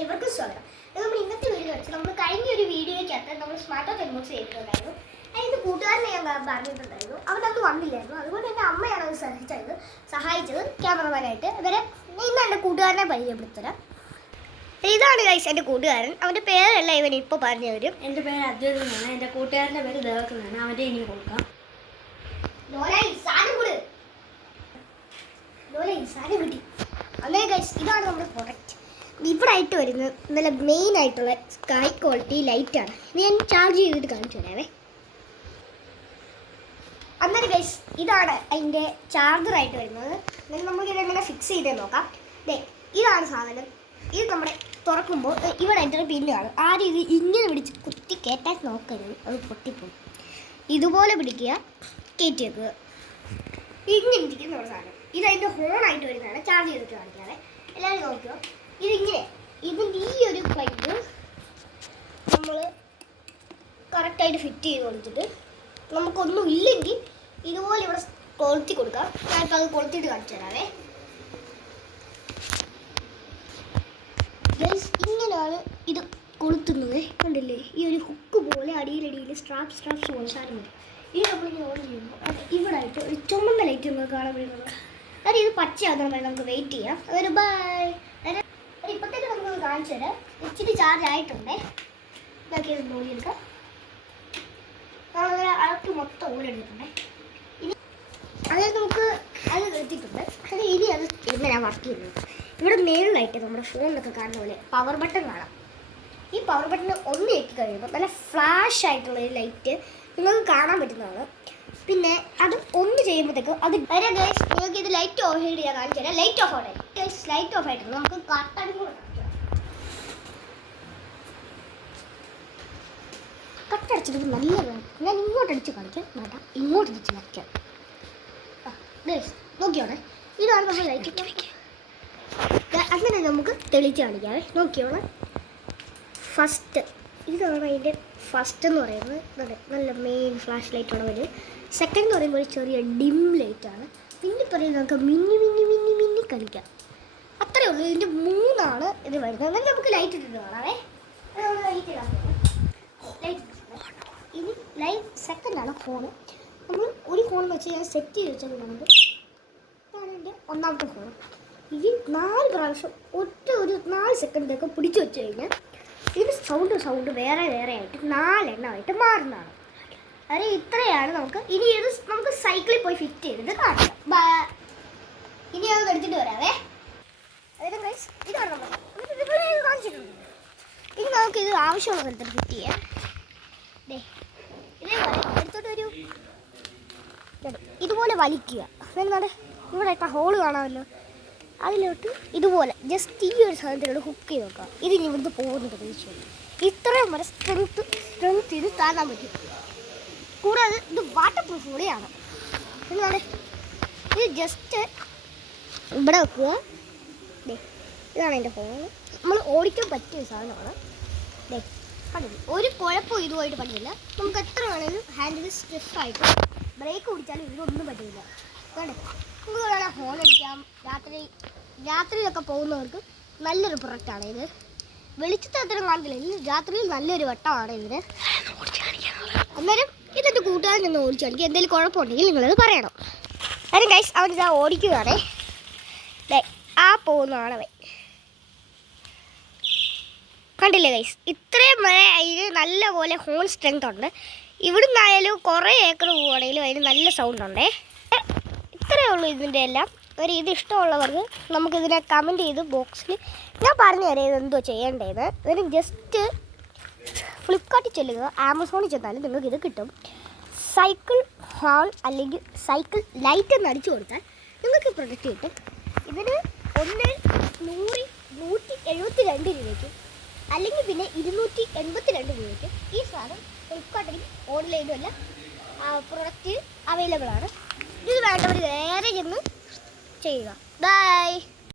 ഏവർക്കും സ്വാഗതം. നമ്മൾ ഇന്നത്തെ വീഡിയോ വെച്ച് നമ്മൾ കഴിഞ്ഞ ഒരു വീഡിയോയ്ക്കകത്ത് നമ്മൾ സ്മാർട്ട് വാച്ച് അൺബോക്സ് ചെയ്തിട്ടുണ്ടായിരുന്നു. അതിൻ്റെ കൂട്ടുകാരനെ ഞാൻ പറഞ്ഞിട്ടുണ്ടായിരുന്നു. അവനന്ന് വന്നില്ലായിരുന്നു. അതുകൊണ്ട് എൻ്റെ അമ്മയാണ് അത് സഹായിച്ചത് ക്യാമറമാനായിട്ട്. ഇവരെ ഇന്ന് എൻ്റെ കൂട്ടുകാരനെ പരിചയപ്പെടുത്തരാം. ഇതാണ് ഗൈസ് എൻ്റെ കൂട്ടുകാരൻ. അവൻ്റെ പേരല്ല ഇവൻ ഇപ്പോൾ പറഞ്ഞു തരും. എൻ്റെ പേര് അദ്വൈത് എന്നാണ്. എൻ്റെ കൂട്ടുകാരൻ്റെ പേര് ദേവക് എന്നാണ്. അവൻ്റെ ഇനി കൊടുക്കാം. അങ്ങനെ ഗൈസ് ഇതാണ് നമ്മുടെ പ്രൊഡക്റ്റ്. ഇവിടെ ആയിട്ട് വരുന്നത് നല്ല മെയിൻ ആയിട്ടുള്ള സ്കൈ ക്വാളിറ്റി ലൈറ്റാണ്. ഇത് ഞാൻ ചാർജ് ചെയ്തിട്ട് കാണിച്ചു തരാവേ. അന്നേരം ഗൈസ് ഇതാണ് അതിൻ്റെ ചാർജറായിട്ട് വരുന്നത്. എന്നിട്ട് നമുക്ക് ഇതെങ്ങനെ ഫിക്സ് ചെയ്ത് നോക്കാം. ഇതാണ് സാധനം. ഇത് നമ്മുടെ തുറക്കുമ്പോൾ ഇവിടെ ആയിട്ടൊരു പിന്ന് കാണും. ആരും ഇത് ഇങ്ങനെ പിടിച്ച് കുത്തി കയറ്റാൻ നോക്കരുത്, അത് പൊട്ടിപ്പോകും. ഇതുപോലെ പിടിക്കുക, കയറ്റി വെക്കുക. ഇങ്ങനെ ഇരിക്കുന്ന ഒരു സാധനം. ഇതതിൻ്റെ ഹോണായിട്ട് വരുന്നതാണ്. ചാർജ് ചെയ്തിട്ട് കാണിക്കാതെ എല്ലാവരും നോക്കിയോ. ഇതിങ്ങനെ ഇതിൻ്റെ ഈ ഒരു പ്ലഗ് നമ്മൾ കറക്റ്റായിട്ട് ഫിറ്റ് ചെയ്ത് കൊടുത്തിട്ട് നമുക്കൊന്നും ഇല്ലെങ്കിൽ ഇതുപോലെ ഇവിടെ കൊളുത്തി കൊടുക്കാം. ഞാനിപ്പോൾ അത് കൊളുത്തിയിട്ട് കാണിച്ചു തരാവേ. ഇങ്ങനെയാണ് ഇത് കൊളുത്തുന്നത്. കണ്ടില്ലേ, ഈ ഒരു ഹുക്ക് പോലെ അടിയിലടിയിൽ സ്ട്രാപ്സ് പോലെ സാധനം വരും. ഇത് നമ്മളിങ്ങനെ ഓൺ ചെയ്യുമ്പോൾ ഇവിടെ ആയിട്ട് ഒരു ചുമന്ന ലൈറ്റ് നമുക്ക് കാണാൻ പറ്റുന്നത്. അതായത് ഇത് പച്ചയാകുന്ന വരെ നമുക്ക് വെയിറ്റ് ചെയ്യാം. അതൊരു ബൈ. ഇപ്പോഴത്തേക്ക് നമുക്ക് കാണിച്ചു തരാം. ഇച്ചിരി ചാർജ് ആയിട്ടുണ്ടേ. ഇതൊക്കെ ഇത് നോക്കിയെടുക്കാം. നമ്മളങ്ങനെ അളക്ക് മൊത്തം ഓടിയെടുത്തിട്ടുണ്ടേ. ഇനി അതായത് നമുക്ക് അത് എത്തിയിട്ടുണ്ട്. അത് ഇനി അത് എങ്ങനെയാണ് വർക്ക് ചെയ്യുന്നത്. ഇവിടെ മേളിലായിട്ട് നമ്മുടെ ഫോണിലൊക്കെ കാണുന്ന പോലെ പവർ ബട്ടൺ കാണാം. ഈ പവർ ബട്ടൺ ഒന്ന് ഞെക്കി കഴിയുമ്പോൾ നല്ല ഫ്ലാഷ് ആയിട്ടുള്ള ഒരു ലൈറ്റ് നിങ്ങൾക്ക് കാണാൻ പറ്റുന്നതാണ്. പിന്നെ അത് ഒന്ന് ചെയ്യുമ്പോഴത്തേക്കും അത് നിങ്ങൾക്ക് ഇത് ലൈറ്റ് ഓഫ് ചെയ്ത് ഞാൻ കാണിച്ചു തരാം. ലൈറ്റ് ഓഫ് ആയിട്ട് ലൈറ്റ് ഓഫ് ആയിട്ട് നമുക്ക് കട്ടനും കൂടെ കാണിച്ചു തരാം. കട്ടടിച്ചിട്ട് നല്ല ഞാൻ ഇങ്ങോട്ട് അടിച്ച് കാണിക്കാം. വേണ്ട, ഇങ്ങോട്ട് അടിച്ച് കാണിക്കാം. നോക്കിയോണേ, ഇതാണ് നമ്മൾ ലൈറ്റ്. അങ്ങനെ നമുക്ക് തെളിച്ച് കാണിക്കാവേ. നോക്കിയോളെ, ഫസ്റ്റ് ഇതാണ് അതിൻ്റെ ഫസ്റ്റ് എന്ന് പറയുന്നത്. നല്ല മെയിൻ ഫ്ലാഷ് ലൈറ്റാണ് വരുന്നത്. സെക്കൻഡ് എന്ന് പറയുമ്പോൾ ഒരു ചെറിയ ഡിം ലൈറ്റാണ്. പിന്നെ പറയുന്നത് നമുക്ക് മിന്നി കളിക്കാം. അത്രയേ ഉള്ളൂ. ഇതിൻ്റെ മൂന്നാണ് ഇത് വരുന്നത്. എന്നാൽ നമുക്ക് ലൈറ്റ് ഇട്ടിട്ട് കാണാവേ. ലൈറ്റ് ഇടാൻ ഇനി സെക്കൻഡാണ് ഫോണ്. നമ്മൾ ഒരു ഫോൺ വെച്ച് ഞാൻ സെറ്റ് ചെയ്ത് വെച്ചത് നമുക്ക് ഇതാണ് എൻ്റെ ഒന്നാമത്തെ ഫോൺ. ഇത് 4 പ്രാവശ്യം ഒരു 4 സെക്കൻഡിലൊക്കെ പിടിച്ചു വെച്ച് കഴിഞ്ഞാൽ ഇത് സൗണ്ട് വേറെ ആയിട്ട് 4 എണ്ണമായിട്ട് മാറുന്നതാണ്. അത് ഇത്രയാണ് നമുക്ക്. ഇനി ഇത് നമുക്ക് സൈക്കിളിൽ പോയി ഫിറ്റ് ചെയ്തിട്ട് കാണിക്കാം. ഇനി അത് എടുത്തിട്ട് വരാവേ. അതായത് ഗൈസ് ഇതാണ് നമ്മൾ കാണിച്ചിട്ടുണ്ട്. ഇനി നമുക്ക് ഇത് ആവശ്യമുള്ള സ്ഥലത്ത് ഫിറ്റ് ചെയ്യാം. ഇതേപോലെ എടുത്തോട്ട് ഇതുപോലെ വലിക്കുക. എന്താണ് ഇവിടെ ഇപ്പം ഹോള് കാണാമല്ലോ. അതിലോട്ട് ഇതുപോലെ ജസ്റ്റ് ഈ ഒരു സാധനത്തിലൂടെ ഹുക്ക് ചെയ്ത് നോക്കാം. ഇതിന് ഇവിടുന്ന് പോകുന്നത് പ്രതീക്ഷിച്ചു. ഇത്രയും വരെ സ്ട്രെങ്ത് ഇത് താങ്ങാൻ പറ്റും. കൂടാതെ ഇത് വാട്ടർ പ്രൂഫ് കൂടെയാണ്. എന്താണ് ഇത് ജസ്റ്റ് ഇവിടെ വെക്കുക. ഇതാണ് എൻ്റെ ഫോൺ. നമ്മൾ ഓടിക്കാൻ പറ്റിയ സാധനമാണ്. ഒരു കുഴപ്പവും ഇതുമായിട്ട് പറ്റില്ല. നമുക്ക് എത്ര വേണമെങ്കിലും ഹാൻഡിൽ സ്റ്റിഫായിട്ട് ബ്രേക്ക് പിടിച്ചാലും ഇതിനൊന്നും പറ്റില്ല. നമുക്ക് ഫോൺ അടിക്കാം. രാത്രിയിലൊക്കെ പോകുന്നവർക്ക് നല്ലൊരു പ്രൊഡക്റ്റാണ് ഇത്. വെളിച്ചത്തെ അത്രയും കാണത്തില്ല. രാത്രിയിൽ നല്ലൊരു വട്ടമാണ് ഇതിന്. അന്നേരം ഇതെൻ്റെ കൂട്ടുകാരൻ ഒന്ന് ഓടിച്ചു കാണിക്കുക. എന്തെങ്കിലും കുഴപ്പമുണ്ടെങ്കിൽ നിങ്ങളത് പറയണം. അതിന് ഗൈസ് അവൻ ഇതാ ഓടിക്കുകയാണേ. ആ പോകുന്നതാണ് അവൻ. കണ്ടില്ലേ ഗൈസ്, ഇത്രയും വരെ അതിന് നല്ല പോലെ ഹോൺ സ്ട്രെങ്ത് ഉണ്ട്. ഇവിടുന്നായാലും കുറേ ഏക്കർ പോവുകയാണെങ്കിലും അതിന് നല്ല സൗണ്ട് ഉണ്ടേ. ഇത്രയേ ഉള്ളൂ ഇതിൻ്റെ എല്ലാം. ഇത് ഇഷ്ടമുള്ളവർക്ക് നമുക്കിതിനെ കമൻറ്റ് ചെയ്ത് ബോക്സിൽ ഞാൻ പറഞ്ഞു തരാം ഇതെന്തോ ചെയ്യേണ്ടതെന്ന്. ഇതിന് ജസ്റ്റ് ഫ്ലിപ്കാർട്ടിൽ ചെല്ലുക, ആമസോണിൽ ചെന്നാലും നിങ്ങൾക്കിത് കിട്ടും. സൈക്കിൾ ഹോൺ അല്ലെങ്കിൽ സൈക്കിൾ ലൈറ്റ് എന്ന് അടിച്ചു കൊടുത്താൽ നിങ്ങൾക്ക് പ്രൊഡക്റ്റ് കിട്ടും. ഇതിന് 172 രൂപയ്ക്ക് അല്ലെങ്കിൽ പിന്നെ 282 രൂപയ്ക്ക് ഈ സാധനം ഫ്ലിപ്കാർട്ടിലും ഓൺലൈനും എല്ലാം പ്രൊഡക്റ്റ് അവൈലബിൾ ആണ്. ഇത് വേണ്ടവർ വേറെ ചെന്ന് ചെയ്യുക. ബൈ.